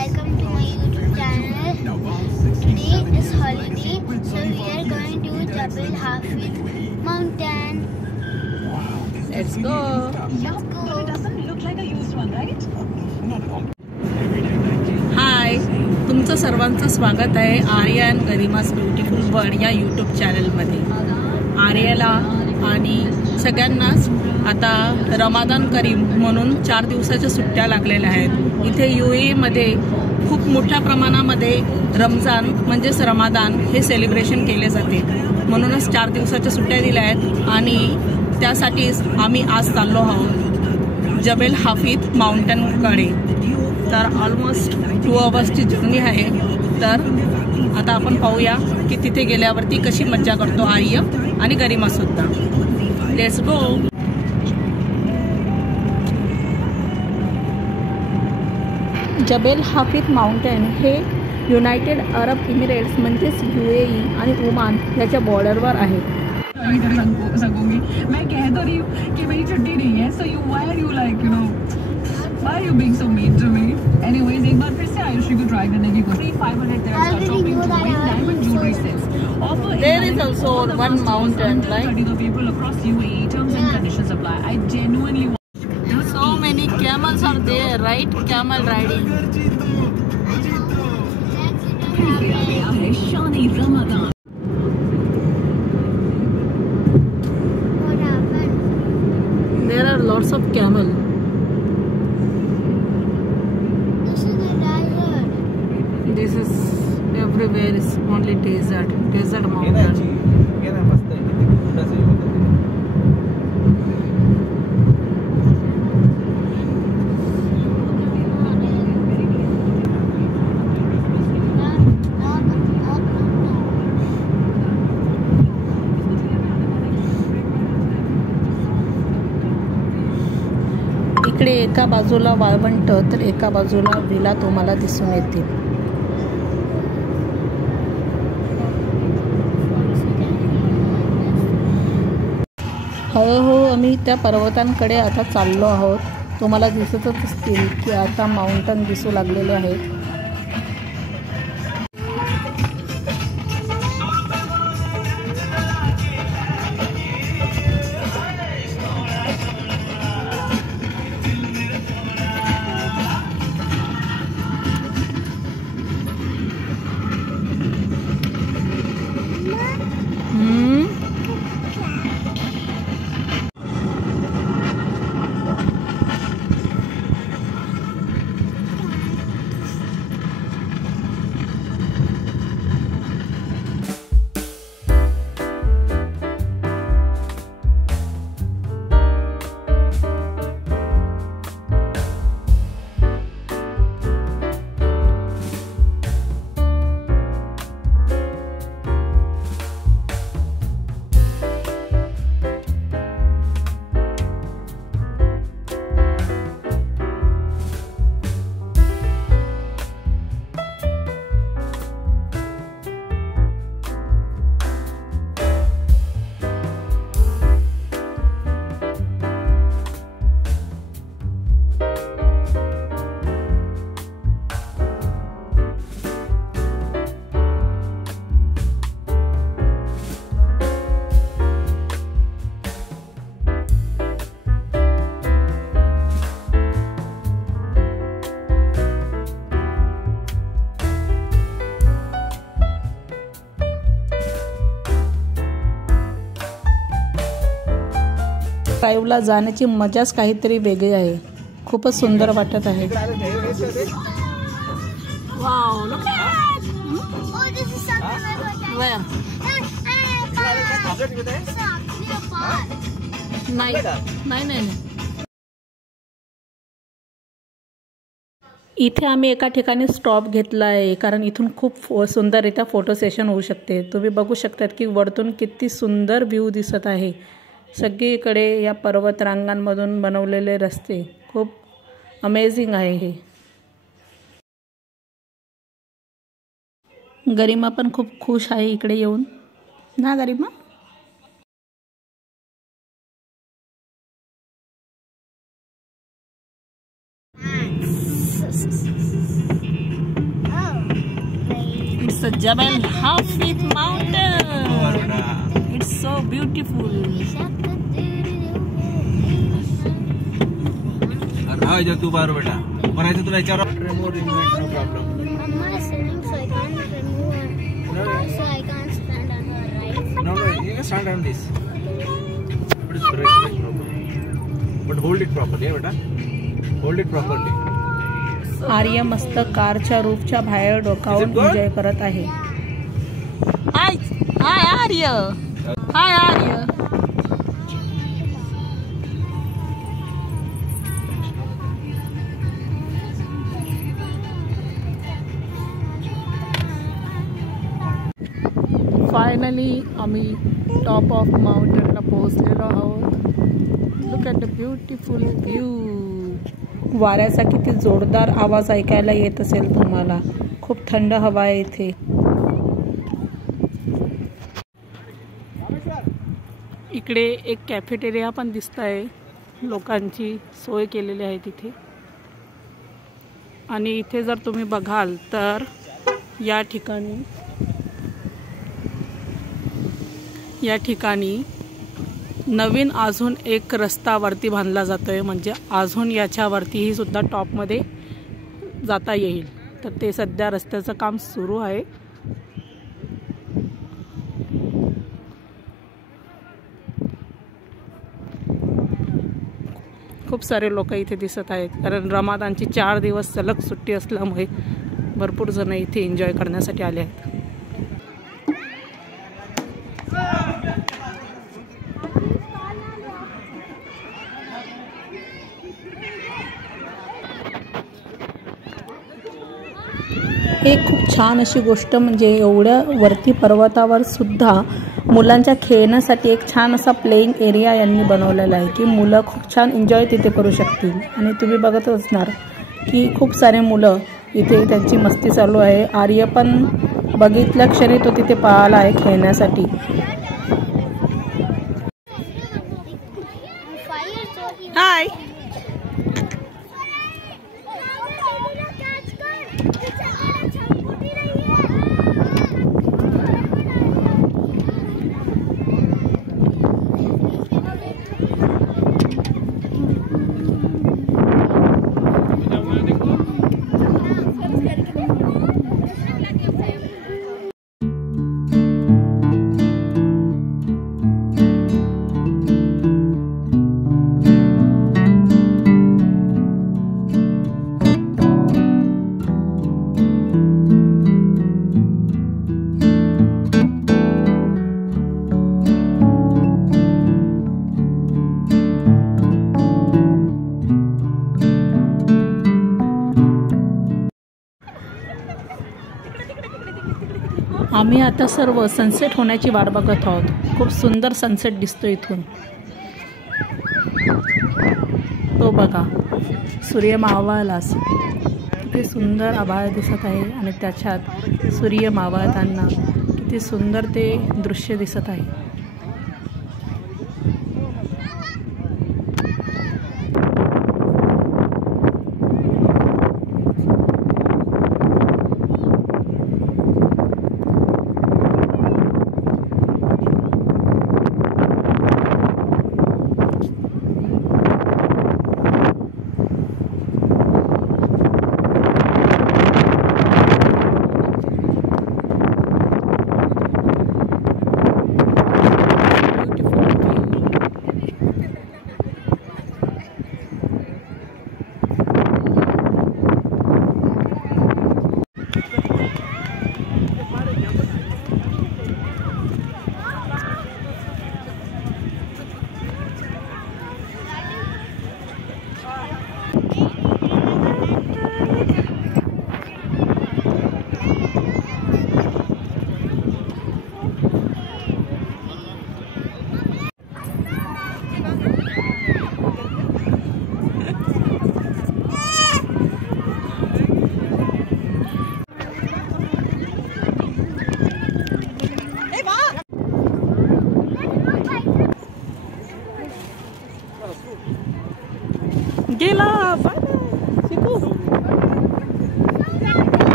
welcome to my YouTube channel. Today is holiday, so we are going to Jabal Hafid mountain. Let's go. Let's go. It doesn't look like a used one, right? हाय, तुमचं सर्वांचं स्वागत आहे आर्या अँड गरिमाज beautiful world या यूट्यूब चॅनलमध्ये. आर्याला आणि सगळ्यांनाच आता रमादान करीम म्हणून 4 दिवसाच्या सुट्ट्या लागलेल्या आहेत. इथे UAE मध्ये खूप मोठ्या प्रमाणामध्ये रमजान म्हणजेच रमादान हे सेलिब्रेशन केले जाते. म्हणूनच 4 दिवसाच्या सुट्ट्या दिल्या आहेत आणि त्यासाठीच आम्ही आज चाललो आहोत जबल हाफिद माउंटनकडे. तर ऑलमोस्ट 2 आवर्सची जर्नी आहे. तर आता आपण पाहूया की तिथे गेल्यावरती कशी मज्जा करतो आर्य आणि गरिमासुद्धा. Let's go. Jebel Hafeet mountain हे युनायटेड अरब इमिरेट्स म्हणजेच UAE आणि ओमान याच्या बॉर्डरवर आहे. मैं कह तो रही हूँ कि मेरी छुट्टी नहीं है, so why are you like, why are you being so mean to me? Anyways, एक बार फिर से आयुषी को ट्राई करने की कोशिश. 500 dirhams का shopping to win diamond jewelry sets. Offer There is also one mountain, right? 30th of April across UAE. Terms and conditions apply. I genuinely want. So many camels are there, right? Camel riding. Shani Ramadan. What happened? There are lots of camel. This is the desert. This is everywhere is only desert mountain. इकडे एका बाजूला वाळवंट तर एका बाजूला विला तुम्हाला दिसून येतील. हळूहळू आम्ही त्या पर्वतांकडे आता चाललो आहोत. तुम्हाला दिसतच असतील की आता माउंटन दिसू लागलेले आहेत. ड्राईव्हला जाण्याची मजाच काहीतरी वेगळी आहे. खूपच सुंदर वाटत आहे. Oh, this is something like that. Where? नाही. इथे आम्ही एका ठिकाणी स्टॉप घेतला आहे कारण इथून खूप सुंदररित्या फोटो सेशन होऊ शकते. तुम्ही बघू शकतात की वरतून किती सुंदर व्ह्यू दिसत आहे. सगळीकडे या पर्वत रांगांमधून बनवलेले रस्ते खूप अमेझिंग आहे हे. गरिमा पण खूप खुश आहे इकडे येऊन ना गरिमा. It's a Jabal Hafid mountain. It's so beautiful. हा जो तू बार बेटा बनायचं तुला याच्यावर remove no problem. Mama is sitting, so I can't remove her. So I can't stand on her, right? No, you can stand on this. But it's brake properly. But hold it properly, बेटा. Hold it properly. आर्य मस्त कारच्या रूफच्या बाहेर डोकावून एन्जॉय करत आहे. हाय हाय आर्य. हाय आर्य. फायनली आम्ही top of माउंटेनला पोहोचलेलो आहोत. Look at the beautiful view. वाऱ्याचा किती जोरदार आवाज ऐकायला येत असेल तुम्हाला. खूप थंड हवा आहे इथे. इकडे एक कॅफेटेरिया पण दिसत आहे. लोकांची सोय केलेली आहे तिथे. आणि इथे जर तुम्ही बघाल तर या ठिकाणी नवीन अजून एक रस्ता वरती बांधला जातोय. म्हणजे अजून याच्यावरतीही सुद्धा टॉपमध्ये जाता येईल. तर ते सध्या रस्त्याचं काम सुरू आहे. खूप सारे लोक इथे दिसत आहेत. कारण रमादानची 4 दिवस सलग सुट्टी असल्यामुळे भरपूर जण इथे एन्जॉय करण्यासाठी आले आहेत. एक खूप छान अशी गोष्ट म्हणजे एवढ्या वरती पर्वतावर सुद्धा मुलांच्या खेळण्यासाठी एक छान असा प्लेइंग एरिया यांनी बनवलेला आहे की मुलं खूप छान एन्जॉय तिथे करू शकतील. आणि तुम्ही बघत असणार की खूप सारे मुलं इथे त्यांची मस्ती चालू आहे. आर्य पण बघितल्या क्षणी तो तिथे पळाला आहे खेळण्यासाठी. हाय. आम्ही आता सर्व सनसेट होण्याची वाट बघत आहोत. खूप सुंदर सनसेट दिसतो इथून. तो बघा सूर्य मावळलाच. किती सुंदर आभाळ दिसत आहे आणि त्याच्यात सूर्य मावळताना किती सुंदर ते दृश्य दिसत आहे.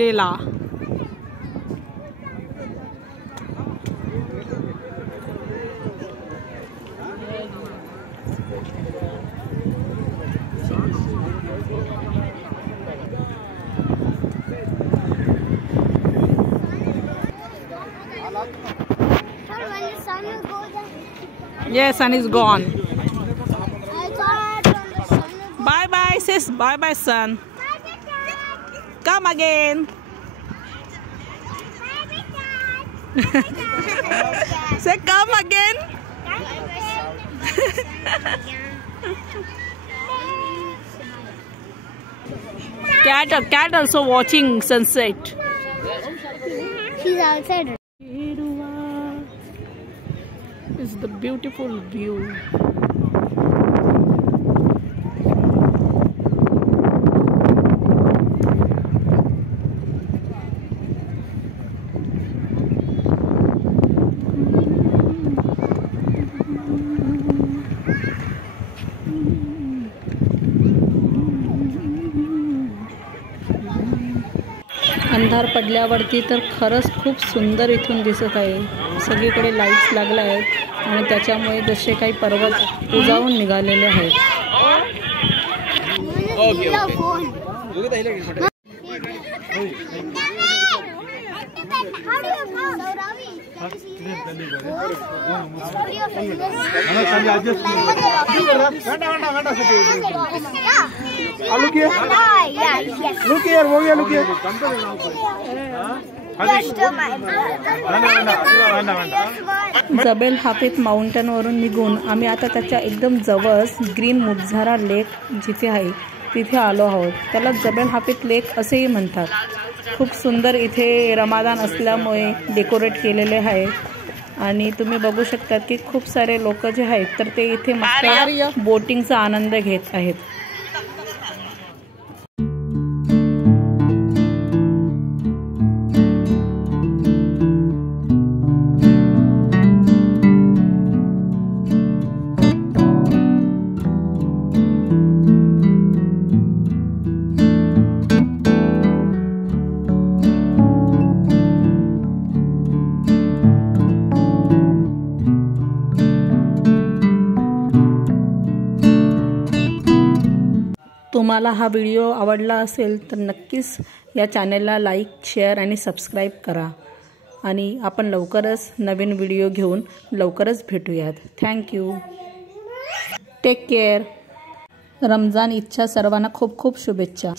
गेला. Yes, sun is gone. Bye bye, sis. Bye bye, sun. Come again. Say come again. Cat also watching sunset. She's outside. It's the beautiful view. अंधार पडल्यावरती तर खरंच खूप सुंदर इथून दिसत आहे. सगळीकडे लाईट्स लागल्या आहेत आणि त्याच्यामुळे जसे काही पर्वत उजावून निघालेले आहेत. जबेल हाफिज माउंटनवरून निघून आम्ही आता त्याच्या एकदम जवळच ग्रीन मुबझारा लेक जिथे आहे तिथे आलो आहोत. त्याला जबेल हाफिज लेक असेही म्हणतात. खूप सुंदर इथे रमादान असल्यामुळे डेकोरेट केलेले आहे आणि तुम्ही बघू शकता की खूप सारे लोक जे आहेत तर ते इथे मस्त बोटिंगचा आनंद घेत आहेत. तुम्हाला हा व्हिडिओ आवडला असेल तर नक्कीच या चॅनलला लाईक, शेअर आणि सबस्क्राईब करा आणि आपण लवकरच नवीन व्हिडिओ घेऊन लवकरच भेटूयात. थँक्यू. Take care. रमजान ईदच्या सर्वांना खूप खूप शुभेच्छा.